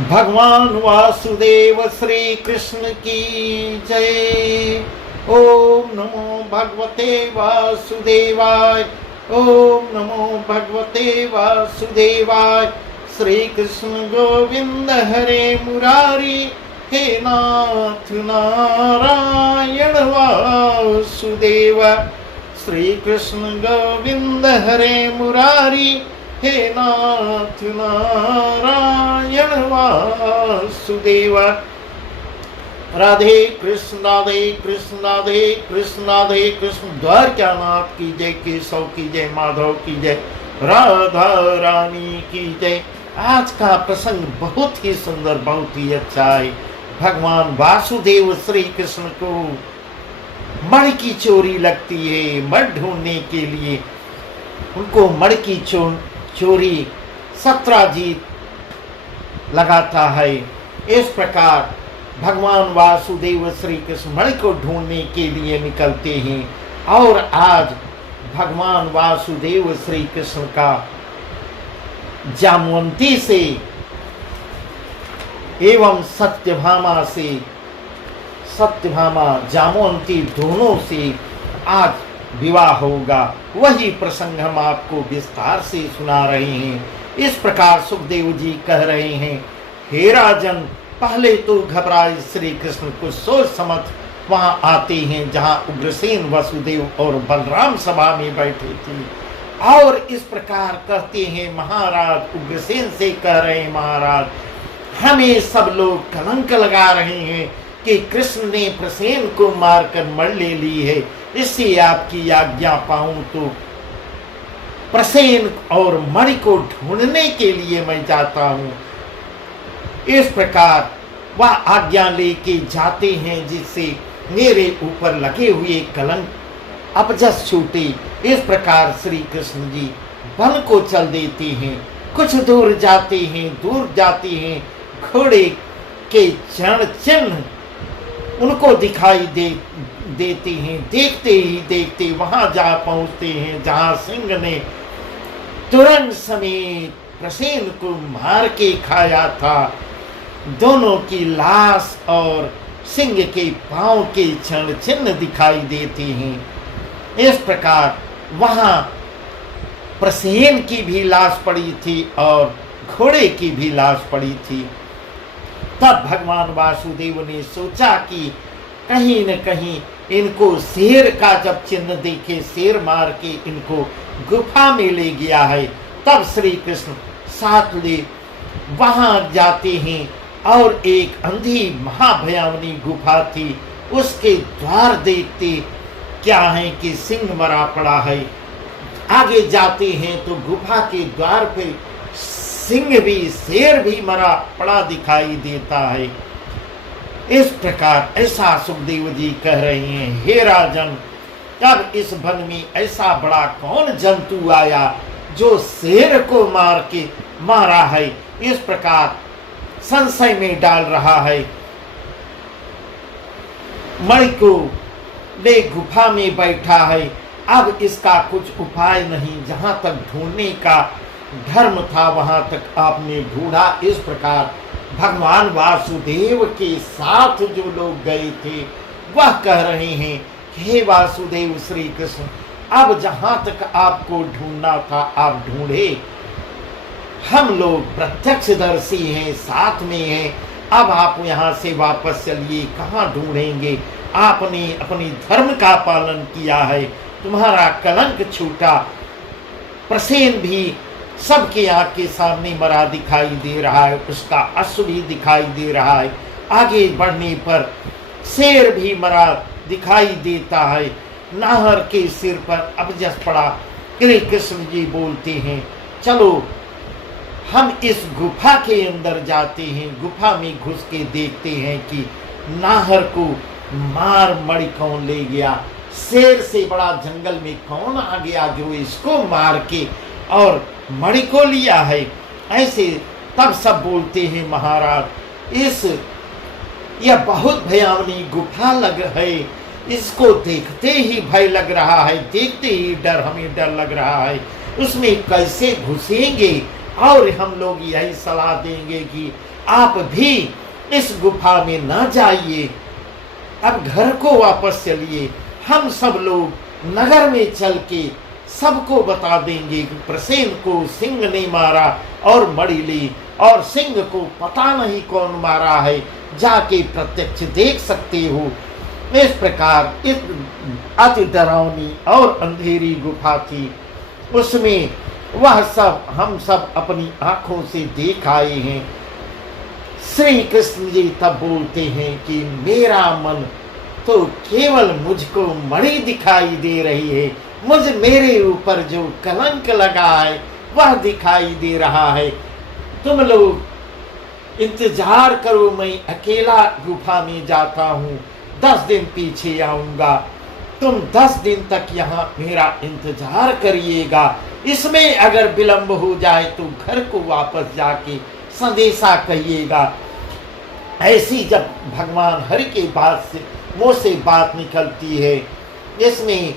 भगवान वासुदेव श्री कृष्ण की जय। ओम नमो भगवते वासुदेवाय। ओम नमो भगवते वासुदेवाय। श्री कृष्ण गोविंद हरे मुरारी, हे नाथ नारायण वासुदेव। श्री कृष्ण गोविंद हरे मुरारी, हे नाथ नारायण वासुदेव। राधे कृष्ण राधे कृष्ण राधे कृष्ण राधे कृष्ण। द्वारकानाथ की जय, केशव की जय, माधव की जय, राधा रानी की जय। आज का प्रसंग बहुत ही सुंदर, बहुत ही अच्छा है। भगवान वासुदेव श्री कृष्ण को मण की चोरी लगती है। मण ढूंढने के लिए उनको मण की चोरी सत्राजीत लगाता है। इस प्रकार भगवान वासुदेव श्री कृष्ण मणि को ढूंढने के लिए निकलते हैं। और आज भगवान वासुदेव श्री कृष्ण का जामवंती से एवं सत्यभामा जामवंती दोनों से आज विवाह होगा। वही प्रसंग हम आपको विस्तार से सुना रहे हैं। इस प्रकार सुखदेव जी कह रहे हैं, हे राजन, पहले तो घबराए श्री कृष्ण को सोच समझ वहां आते हैं जहां उग्रसेन, वसुदेव और बलराम सभा में बैठे थे। और इस प्रकार कहते हैं, महाराज उग्रसेन से कह रहे हैं, महाराज हमें सब लोग कलंक लगा रहे हैं कि कृष्ण ने प्रसेन को मारकर मर ले ली है। इससे आपकी आज्ञा पाऊं तो प्रसेन और मणि को ढूंढने के लिए मैं जाता हूं। इस प्रकार वह आज्ञा लेके जाते हैं, जिससे मेरे ऊपर लगे हुए कलंक अपजस छूटे। इस प्रकार श्री कृष्ण जी वन को चल देते हैं। कुछ दूर जाते हैं, घोड़े के चरण चिन्ह उनको दिखाई देते हैं। देखते ही देखते वहां जा पहुंचते हैं जहां सिंह ने तुरंत समेत प्रसेन को मार के खाया था। दोनों की लाश और सिंह के पांव के क्षण चिन्ह दिखाई देते हैं। इस प्रकार वहां प्रसेन की भी लाश पड़ी थी और घोड़े की भी लाश पड़ी थी। तब भगवान वासुदेव ने सोचा कि कहीं न कहीं इनको शेर का जब चिन्ह देखे, शेर मार के इनको गुफा में ले गया है। तब श्री कृष्ण साथ ले वहां जाते हैं और एक अंधी महाभयावनी गुफा थी। उसके द्वार देखते क्या है कि सिंह मरा पड़ा है। आगे जाते हैं तो गुफा के द्वार पे सिंह भी, शेर भी मरा पड़ा दिखाई देता है। इस प्रकार ऐसा सुखदेव जी कह रहे हैं, हे राजन, तब इस वन में ऐसा बड़ा कौन जंतु आया जो शेर को मारा है। इस प्रकार संशय में डाल रहा है। मणि को ले गुफा में बैठा है। अब इसका कुछ उपाय नहीं। जहां तक ढूंढने का धर्म था वहां तक आपने ढूंढा। इस प्रकार भगवान वासुदेव के साथ जो लोग गए थे वह कह रहे हैं, हे वासुदेव श्री कृष्ण, अब जहां तक आपको ढूंढना था आप ढूंढे। हम लोग प्रत्यक्षदर्शी हैं, साथ में हैं। अब आप यहाँ से वापस चलिए, कहाँ ढूंढेंगे? आपने अपनी धर्म का पालन किया है, तुम्हारा कलंक छूटा। प्रसेन भी सबके आँख के सामने मरा दिखाई दे रहा है, उसका अश्व भी दिखाई दे रहा है। आगे बढ़ने पर शेर भी मरा दिखाई देता है। नाहर के सिर पर अबजस पड़ा। श्री कृष्ण जी बोलते हैं, चलो हम इस गुफा के अंदर जाते हैं। गुफा में घुस के देखते हैं कि नाहर को मार मणि कौन ले गया। शेर से बड़ा जंगल में कौन आ गया जो इसको मार के और मणि को लिया है। ऐसे तब सब बोलते हैं, महाराज यह बहुत भयावनी गुफा लग है। इसको देखते ही भय लग रहा है, देखते ही हमें डर लग रहा है। उसमें कैसे घुसेंगे? और हम लोग यही सलाह देंगे कि आप भी इस गुफा में ना जाइए, अब घर को वापस चलिए। हम सब लोग नगर में चल के सबको बता देंगे कि प्रसेन को सिंह ने मारा और मणि ली, और सिंह को पता नहीं कौन मारा है, जाके प्रत्यक्ष देख सकते हो। इस प्रकार इस अति डरावनी और अंधेरी गुफा थी, उसमें वह सब हम सब अपनी आंखों से देख आए हैं। श्री कृष्ण जी तब बोलते हैं कि मेरा मन तो केवल मुझको मणि दिखाई दे रही है, मेरे ऊपर जो कलंक लगा है वह दिखाई दे रहा है। तुम लोग इंतजार करो, मैं अकेला गुफा में जाता हूँ, 10 दिन पीछे आऊंगा, तुम 10 दिन तक यहाँ मेरा इंतजार करिएगा। इसमें अगर विलंब हो जाए तो घर को वापस जाके संदेशा कहिएगा। ऐसी जब भगवान हरि के मुंह से बात निकलती है, इसमें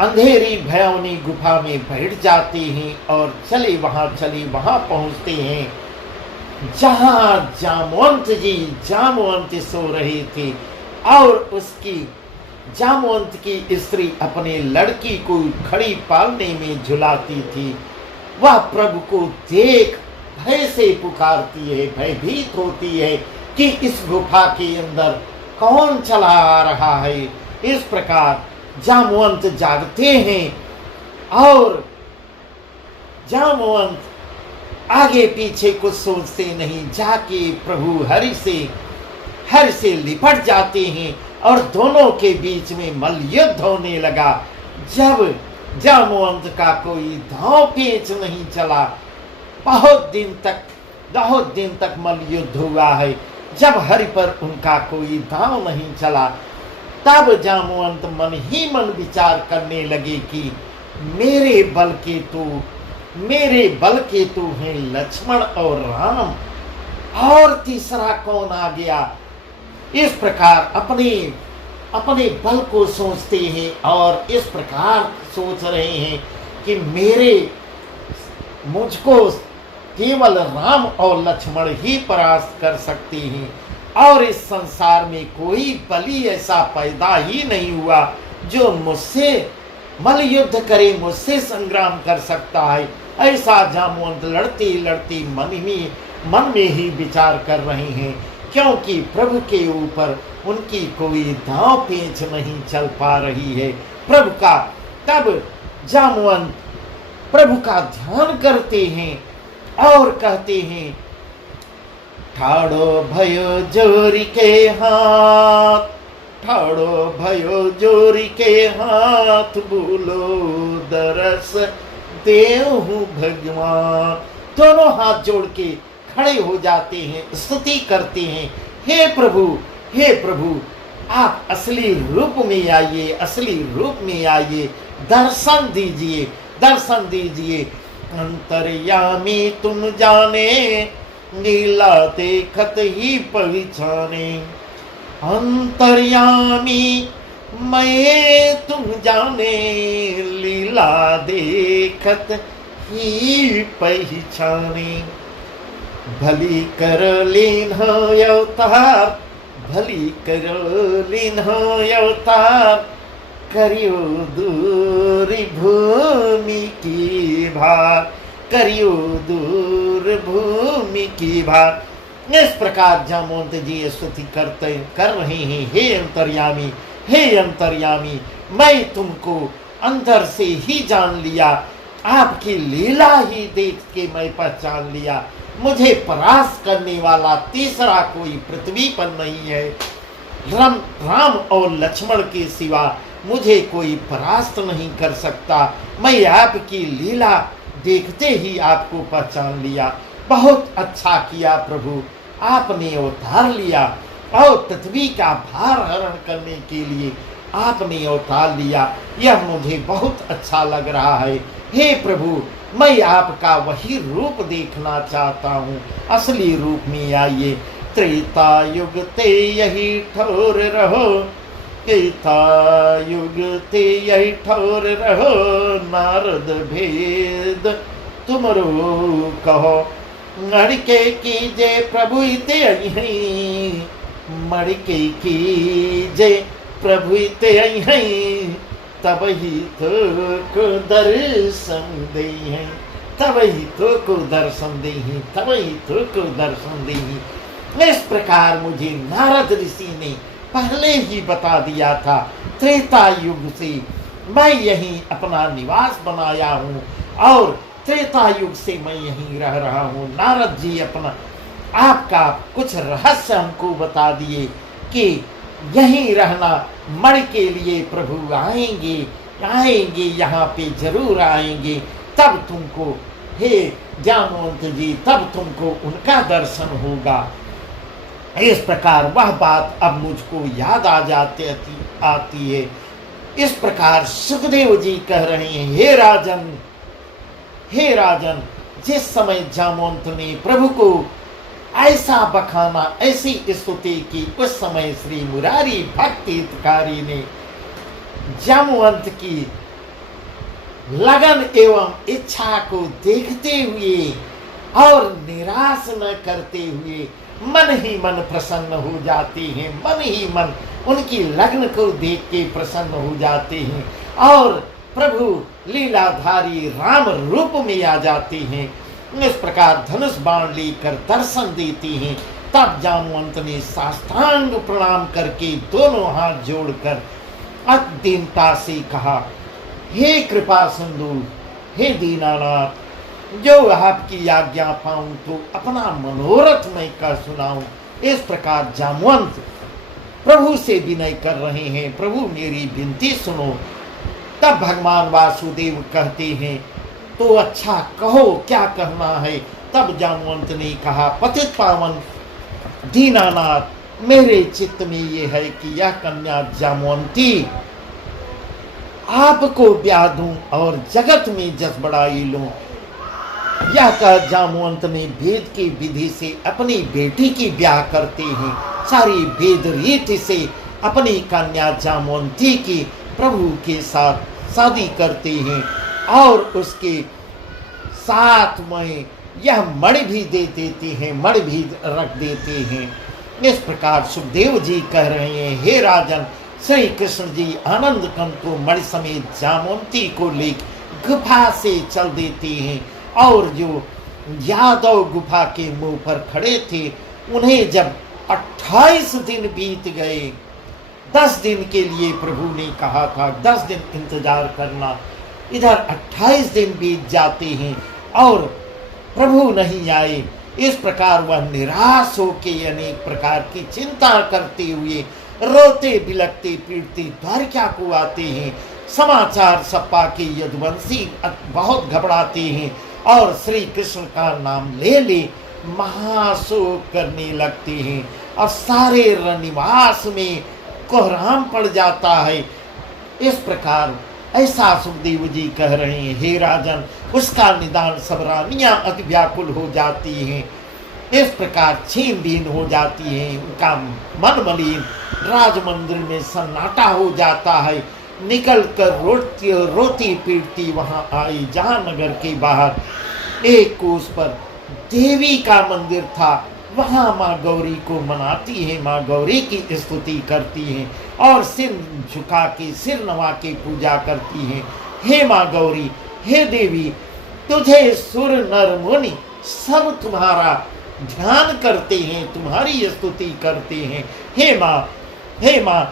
अंधेरी भयावनी गुफा में बैठ जाते हैं और चले वहां पहुंचते हैं जहां जामवंत सो रहे थे, और उसकी जामवंत की स्त्री अपने लड़की को खड़ी पालने में झुलाती थी। वह प्रभु को देख भय से पुकारती है, भयभीत होती है कि इस गुफा के अंदर कौन चला आ रहा है। इस प्रकार जामवंत जागते हैं और जामवंत आगे पीछे कुछ सोचते नहीं, जाके प्रभु हरि से लिपट जाते हैं और दोनों के बीच में मल्लयुद्ध होने लगा। जब जामवंत का कोई धाव पेच नहीं चला, बहुत दिन तक मल्लयुद्ध हुआ है। जब हरि पर उनका कोई दांव नहीं चला, तब जामवंत मन ही मन विचार करने लगे कि मेरे बल के तो हैं लक्ष्मण और राम, और तीसरा कौन आ गया। इस प्रकार अपने बल को सोचते हैं और इस प्रकार सोच रहे हैं कि मुझको केवल राम और लक्ष्मण ही परास्त कर सकते हैं, और इस संसार में कोई बलि ऐसा पैदा ही नहीं हुआ जो मुझसे मल्लयुद्ध करे, मुझसे संग्राम कर सकता है। ऐसा जामवंत लड़ते मन में ही विचार कर रहे हैं, क्योंकि प्रभु के ऊपर उनकी कोई दांव पेंच नहीं चल पा रही है। तब जामवंत प्रभु का ध्यान करते हैं और कहते हैं, ठाड़ो भयो जोरी के हाथ, ठाड़ो भयो जोरी के हाथ, बोलो दरस देहु भगवान। दोनों हाथ जोड़ के खड़े हो जाते हैं, स्तुति करते हैं, हे प्रभु आप असली रूप में आइए, दर्शन दीजिए। अंतर्यामी तुम जाने, लीला देखत ही पहचाने। अंतर्यामी मैं तुम जाने, लीला देखत ही पहचाने। भली कर लीन हो अवतार, करियो दूर भूमि की भार। इस प्रकार जामवंत जी स्तुति कर रहे हैं, हे अंतर्यामी, मैं तुमको अंदर से ही जान लिया, आपकी लीला ही देख के मैं पहचान लिया। मुझे परास्त करने वाला तीसरा कोई पृथ्वी पर नहीं है। राम और लक्ष्मण के सिवा मुझे कोई परास्त नहीं कर सकता। मैं आपकी लीला देखते ही आपको पहचान लिया। बहुत अच्छा किया प्रभु, आपने अवतार लिया और पृथ्वी का भार हरण करने के लिए आपने अवतार लिया। यह मुझे बहुत अच्छा लग रहा है। हे प्रभु, मैं आपका वही रूप देखना चाहता हूँ, असली रूप में आइए। त्रेता युग ते यही ठौर रहो, त्रेता युग ते यही ठौर रहो, नारद भेद तुमरो कहो। मड़के की जय प्रभु ते आई, मड़के की जय प्रभु ते आई, तब ही तो को दर्शन दे हैं, तब ही तो को दर्शन दे हैं, तब ही तो को दर्शन दे हैं। इस प्रकार मुझे नारद ऋषि ने पहले ही बता दिया था। त्रेता युग से मैं यहीं अपना निवास बनाया हूँ और त्रेता युग से मैं यहीं रह रहा हूँ। नारद जी अपना आपका कुछ रहस्य हमको बता दिए कि यहीं रहना, मर के लिए प्रभु आएंगे, आएंगे यहाँ पे जरूर आएंगे, तब तुमको हे जामवंत जी, तब तुमको उनका दर्शन होगा। इस प्रकार वह बात अब मुझको याद आती है। इस प्रकार सुखदेव जी कह रहे हैं, हे राजन, हे राजन, जिस समय जामवंत ने प्रभु को ऐसा बखाना, ऐसी स्तुति की, उस समय श्री मुरारी भक्ति हितकारी ने जामवंत की लगन एवं इच्छा को देखते हुए और निराश न करते हुए मन ही मन प्रसन्न हो जाते हैं, मन ही मन उनकी लगन को देख के प्रसन्न हो जाते हैं और प्रभु लीलाधारी राम रूप में आ जाते हैं। इस प्रकार धनुष बाण लेकर दर्शन देती हैं। तब जामवंत ने साष्टांग प्रणाम करके दोनों हाथ जोड़कर अदीनता से कहा, हे कृपा सिंधु, हे दीनानाथ, जो आपकी आज्ञा पाऊं तो अपना मनोरथ मैं कर सुनाऊं। इस प्रकार जामवंत प्रभु से विनय कर रहे हैं, प्रभु मेरी विनती सुनो। तब भगवान वासुदेव कहते हैं, तो अच्छा कहो क्या कहना है। तब जामवंत ने कहा, पतित पावन दीनानाथ, मेरे चित्त में ये है कि यह कन्या जामवंती आपको ब्याह दूं और जगत में जस बड़ाई लूं। यह कह जामवंत ने वेद की विधि से अपनी बेटी की ब्याह करते हैं, सारी वेद रीति से अपनी कन्या जामवंती की प्रभु के साथ शादी करते हैं और उसके साथ में यह मणि भी दे देते हैं, मणि भी रख देते हैं। इस प्रकार सुखदेव जी कह रहे हैं, हे राजन, श्री कृष्ण जी आनंद कंद को मणि समेत जामवंती को ले गुफा से चल देते हैं और जो यादव गुफा के मुंह पर खड़े थे, उन्हें जब 28 दिन बीत गए, 10 दिन के लिए प्रभु ने कहा था 10 दिन इंतजार करना, इधर 28 दिन बीत जाते हैं और प्रभु नहीं आए। इस प्रकार वह निराश होके अनेक प्रकार की चिंता करते हुए रोते बिलखते पीड़ते द्वारका को आते हैं। समाचार सपा के यदुवंशी बहुत घबराते हैं और श्री कृष्ण का नाम ले महाशोक करने लगते हैं और सारे रनिवास में कोहराम पड़ जाता है। इस प्रकार ऐसा सुखदेव जी कह रहे हैं, हे राजन, उसका निदान सब रानियां अति व्याकुल हो जाती हैं। इस प्रकार छीन बीन हो जाती हैं, उनका मन मलिन राजमंदिर में सन्नाटा हो जाता है। निकल कर रोती पीटती वहां आई जहांनगर के बाहर एक कोस पर देवी का मंदिर था, वहां माँ गौरी को मनाती है, माँ गौरी की स्तुति करती हैं और सिर झुका के सिर नवा के पूजा करती हैं। हे माँ गौरी, हे देवी, तुझे सुर नर मुनि सब तुम्हारा ध्यान करते हैं, तुम्हारी स्तुति करते हैं। हे माँ,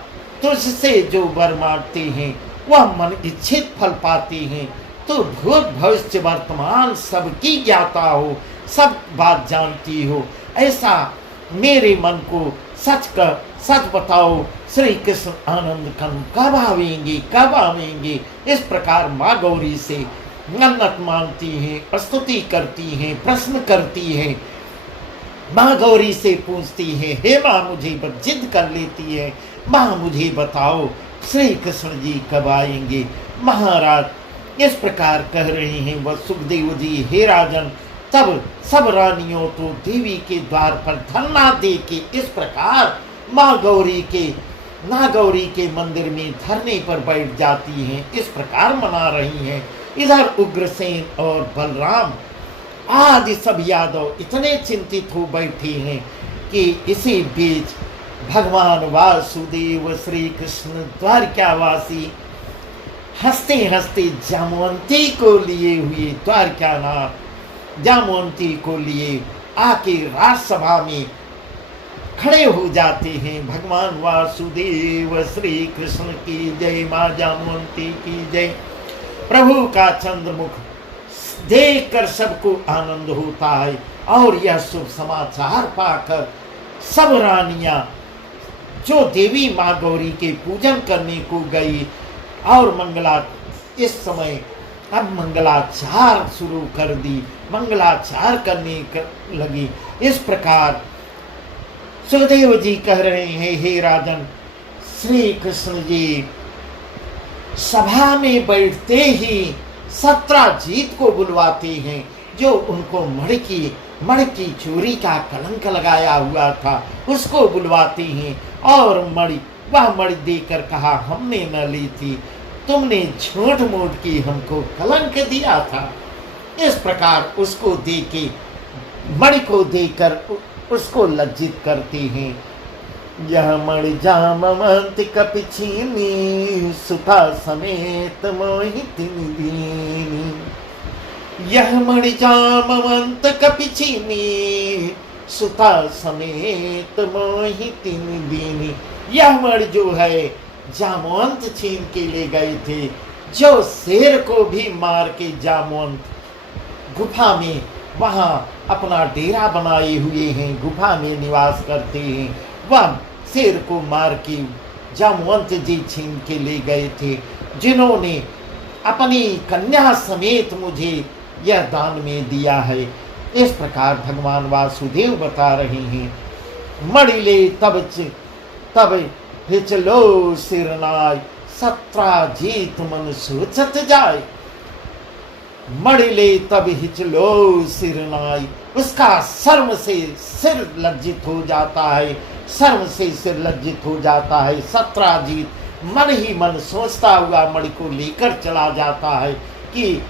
तुझसे जो वर मांगते हैं वह मन इच्छित फल पाते हैं। तो भूत भविष्य वर्तमान सबकी ज्ञाता हो, सब बात जानती हो, ऐसा मेरे मन को सच बताओ, श्री कृष्ण आनंद कंद कब आवेंगे, कब आवेंगे। इस प्रकार माँ गौरी से मन्नत मांगती हैं, स्तुति करती हैं, प्रश्न करती हैं। माँ गौरी से पूछती है, हे माँ, मुझे जिद कर लेती है, माँ मुझे बताओ श्री कृष्ण जी कब आएंगे। महाराज इस प्रकार कह रहे हैं वह सुखदेव जी, हे राजन, तब सब रानियों तो देवी के द्वार पर धरना दे के इस प्रकार माँ गौरी के मंदिर में धरने पर बैठ जाती हैं, इस प्रकार मना रही हैं। इधर उग्रसेन और बलराम आज सब यादव इतने चिंतित हो बैठे हैं कि इसी बीच भगवान वासुदेव श्री कृष्ण द्वारकावासी हंसते हंसते जामवंती को लिए हुए द्वारकानाथ जामवंती को लिए आके राजसभा में खड़े हो जाते हैं। भगवान वासुदेव श्री कृष्ण की जय, माँ जामवंती की जय। प्रभु का चंद्रमुख देखकर सबको आनंद होता है और यह शुभ समाचार पाकर सब रानियां जो देवी माँ गौरी के पूजन करने को गई और इस समय अब मंगलाचार शुरू कर दी, मंगलाचार करने लगी। इस प्रकार सुखदेव जी कह रहे हैं, हे राजन, श्री कृष्ण जी सभा में बैठते ही सत्राजीत को बुलवाते हैं, जो उनको मड़की चोरी का कलंक लगाया हुआ था उसको बुलवाते हैं और वह मणि देकर कहा हमने न ली थी, तुमने झूठ मूठ की हमको कलंक दिया था। इस प्रकार उसको देके मणि को देकर उसको लज्जित करते हैं। यह मणि जामवंत कपि छीनी सुता समेत मोहितिनी दीनी। यह मणि जामवंत कपि छीनी सुता समेत मोहितिनी दीनी। यह मणि जो है जामवंत छीन के ले गए थे, जो शेर को भी मार के जामवंत गुफा में वहां अपना डेरा बनाए हुए हैं, गुफा में निवास करते हैं, वह शेर को मार के जामवंत जी छीन के ले गए थे, जिन्होंने अपनी कन्या समेत मुझे यह दान में दिया है। इस प्रकार भगवान वासुदेव बता रहे हैं। मड़िले तब हिचलो सिरनाय सत्राजीत मन सोचत जाय। मड़िले तब हिचलो सिरनाय, उसका शर्म से सिर लज्जित हो जाता है, शर्म से सिर लज्जित हो जाता है। सत्राजीत मन ही मन सोचता हुआ मणि को लेकर चला जाता है कि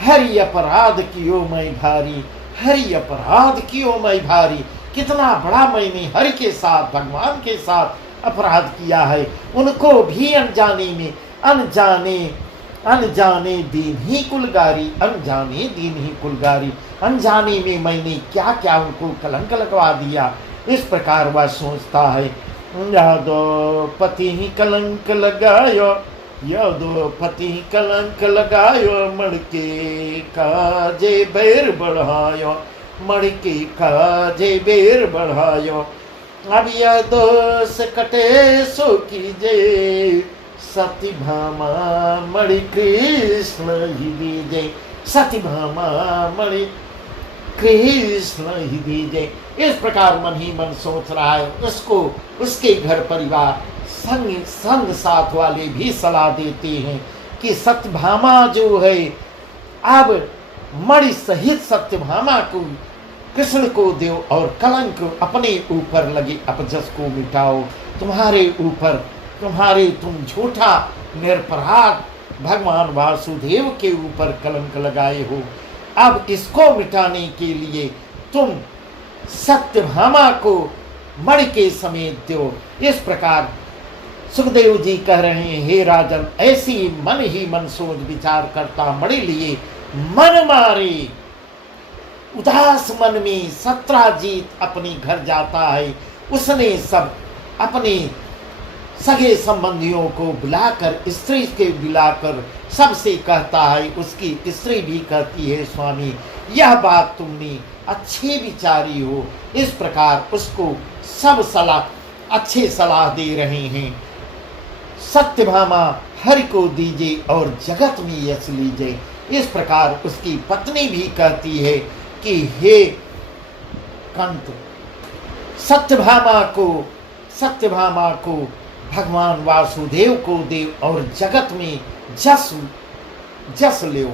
हरि अपराध कियो मैं भारी, हरि अपराध कियो मैं भारी। कितना बड़ा मैंने हरि के साथ, भगवान के साथ अपराध किया है। उनको भी अनजाने में अनजाने दीन ही कुलगारी, अनजाने दीन ही कुलगारी। अनजाने में मैंने क्या क्या उनको कलंक लगवा दिया। इस प्रकार वह सोचता है। यादो पति ही कलंक लगायो, यादो पति ही कलंक लगायो, मड़के काजे बैर बढ़ायो, मड़के काजे बैर बढ़ायो। अब यह दोष कटे सो कीजे, सत्यभामा मणि कृष्ण ही दीजे, सत्यभामा मणि कृष्ण ही दीजे। इस प्रकार मन ही मन सोच रहा है। उसको उसके घर परिवार संग साथ वाले भी सलाह देते हैं कि सत्यभामा जो है, अब मणि सहित सत्यभामा को कृष्ण को दो और कलंक अपने ऊपर लगे अपजस को मिटाओ। तुम्हारे ऊपर तुम झूठा निरपराध भगवान वासुदेव के ऊपर कलंक लगाए हो। अब इसको मिटाने के लिए तुम सत्यभामा को मणि के समेत दो। इस प्रकार सुखदेव जी कह रहे हैं, हे राजन, ऐसी मन ही मन सोच विचार करता मणि लिए मन मारे उदास मन में सत्राजीत अपने घर जाता है। उसने सब अपने सगे संबंधियों को बुलाकर, स्त्री के बुलाकर सबसे कहता है। उसकी स्त्री भी कहती है, स्वामी यह बात तुमने अच्छी विचारी हो। इस प्रकार उसको सब अच्छे सलाह दे रहे हैं। सत्यभामा हरि को दीजिए और जगत में यश लीजिए। इस प्रकार उसकी पत्नी भी कहती है कि हे कंत, सत्यभामा को भगवान वासुदेव को दे और जगत में जस ले।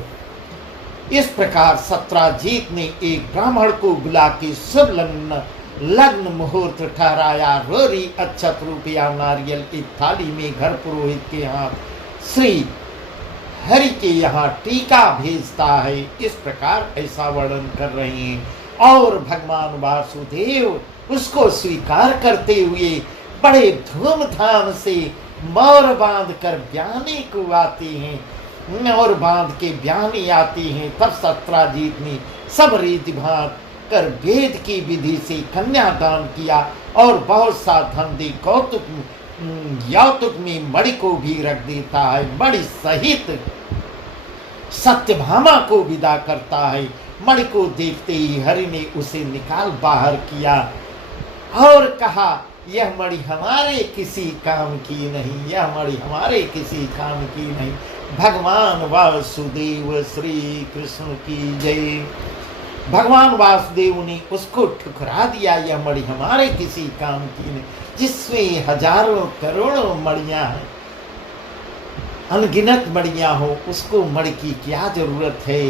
इस प्रकार सत्राजीत ने एक ब्राह्मण को बुला के शुभ लग्न मुहूर्त ठहराया। रोरी अक्षत रुपया नारियल की थाली में घर पुरोहित के हाथ श्री हरि के यहाँ टीका भेजता है। इस प्रकार ऐसा वर्णन कर रहे हैं। और भगवान वासुदेव उसको स्वीकार करते हुए बड़े धूमधाम से मोर बांध कर ब्याने को आते हैं। और बांध के ब्याने आते हैं। तब सत्राजीत ने सब रीति भात कर वेद की विधि से कन्यादान किया और बहुत सा धन दे कौतुक यौतुक में मणि को भी रख देता है। मणि सहित सत्यभामा को विदा करता है। मणि को देखते ही हरि ने उसे निकाल बाहर किया और कहा, यह मणि हमारे किसी काम की नहीं, यह मणि हमारे किसी काम की नहीं। भगवान वासुदेव श्री कृष्ण की जय। भगवान वासुदेव ने उसको ठुकरा दिया, यह मणि हमारे किसी काम की नहीं, जिसमें हजारों करोड़ों मणियां हैं, अनगिनत मणियां हो, उसको मणि की क्या जरूरत है।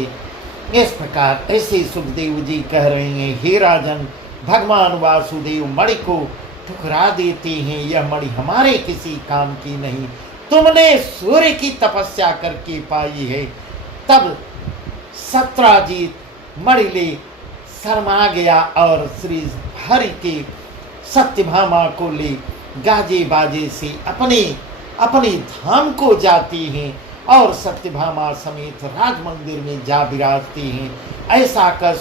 इस प्रकार ऐसे सुखदेव जी कह रहे हैं, हे राजन, भगवान वासुदेव मणि को ठुकरा देते हैं, यह मणि हमारे किसी काम की नहीं, तुमने सूर्य की तपस्या करके पाई है। तब सत्राजीत मणि ले शर्मा गया और श्री हरि के सत्यभामा को ले गाजे बाजे से अपने धाम को जाती हैं और सत्यभामा समेत राज मंदिर में जा विराजती हैं। ऐसा कर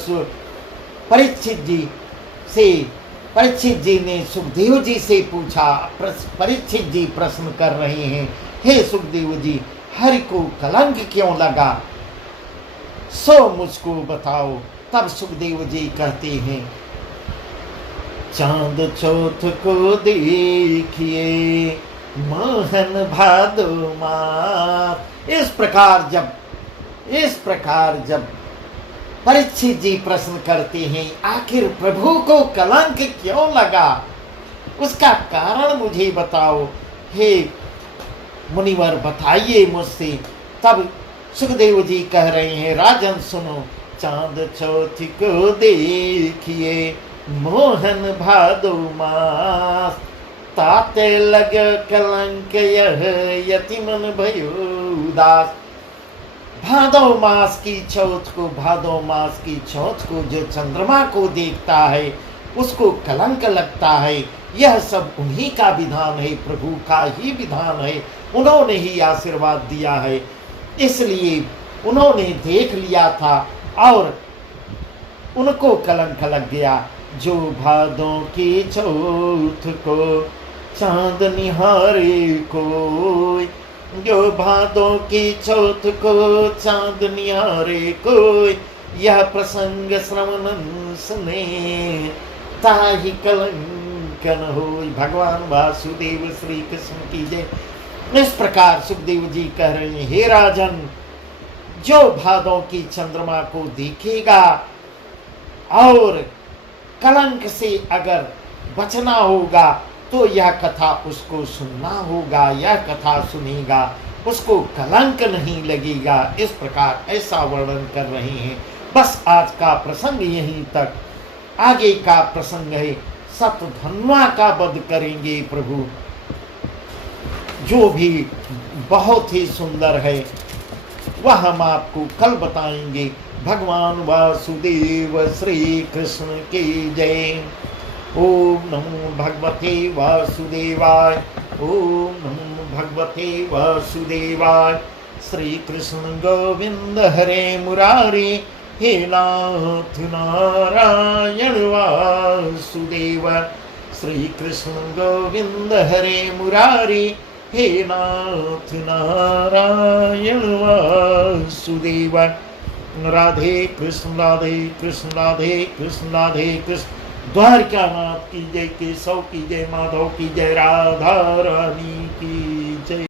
परीक्षित जी ने सुखदेव जी से पूछा। परीक्षित जी प्रश्न कर रहे हैं, हे सुखदेव जी, हरि को कलंक क्यों लगा, सो मुझको बताओ। तब सुखदेव जी कहते हैं, चांद चौथ को देखिए मोहन भादो मास। इस प्रकार जब परीक्षित जी प्रश्न करते हैं, आखिर प्रभु को कलंक क्यों लगा, उसका कारण मुझे बताओ, हे मुनिवर बताइए मुझसे। तब सुखदेव जी कह रहे हैं, राजन सुनो, चांद चौथ को देखिए मोहन भादो मास, ताते लग कलंक यह यतिमन भयो उदास। भादो मास की चौथ को जो चंद्रमा को देखता है उसको कलंक लगता है। यह सब उन्हीं का विधान है, प्रभु का ही विधान है, उन्होंने ही आशीर्वाद दिया है, इसलिए उन्होंने देख लिया था और उनको कलंक लग गया। जो भादों की चौथ को चांद निहारे कोई, जो भादों की चौथ को चांद निहारे कोई, यह प्रसंग श्रवण सुने ताहि कलंकन होय। भगवान वासुदेव श्री कृष्ण की जय। इस प्रकार सुखदेव जी कह रहे हैं, हे राजन, जो भादों की चंद्रमा को देखेगा और कलंक से अगर बचना होगा तो यह कथा उसको सुनना होगा, यह कथा सुनेगा, उसको कलंक नहीं लगेगा। इस प्रकार ऐसा वर्णन कर रहे हैं। बस आज का प्रसंग यहीं तक, आगे का प्रसंग है शतधन्वा का वध करेंगे प्रभु, जो भी बहुत ही सुंदर है, वह हम आपको कल बताएंगे। भगवान वासुदेव श्री कृष्ण की जय। ओम नमो भगवते वासुदेवाय, ओम नमो भगवते वासुदेवाय। श्री कृष्ण गोविंद हरे मुरारी, हे नाथ नारायण वासुदेव। श्री कृष्ण गोविंद हरे मुरारी, हे नाथ नारायण वासुदेव। राधे कृष्ण राधे कृष्ण राधे कृष्ण राधे कृष्ण। द्वारका नाथ की जय, केशव की जय, माधव की जय, राधा रानी की जय।